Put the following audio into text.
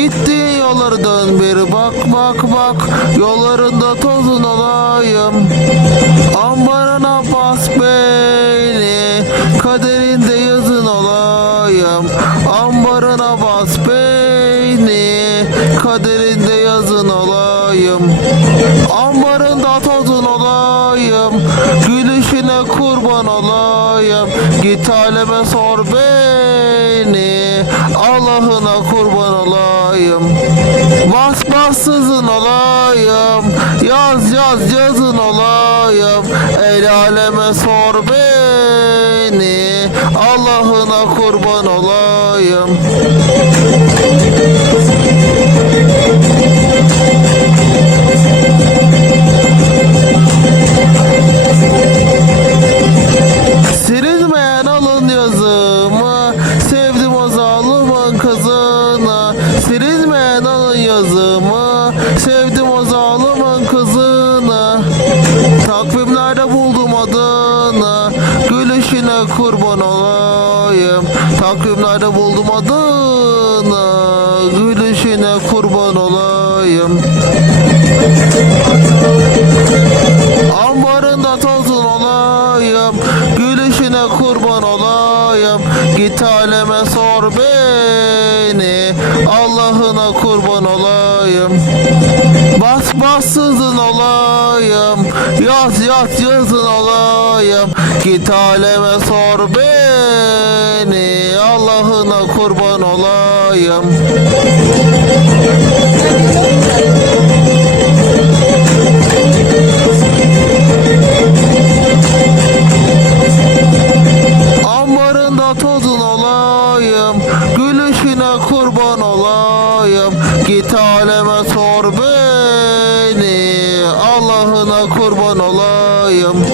Gitti yollardan beri bak bak bak. Yollarında tozun olayım. Ambarana bas beni Kaderinde yazın olayım. Ambarana bas beni Kaderinde yazın olayım. Ambarında tozun olayım Gülüşüne kurban olayım. Git aleme sor beni Allah'ına kurban olayım. Yalsızın olayım Yaz yaz yazın olayım. El aleme sor beni Allah'ına kurban olayım. Takvimlerde buldum adını Gülüşüne kurban olayım. Takvimlerde buldum adını Gülüşüne kurban olayım. Ambarında tozun olayım. Gülüşüne kurban olayım. Git aleme sor beni. Allah'ına kurban olayım. Bas bassızın olayım Yaz yaz yazın olayım Git aleme sor beni. Allah'ına kurban olayım. Ambarında tozun olayım. Gülüşüne kurban olayım Git aleme sor beni Allah'ına kurban olayım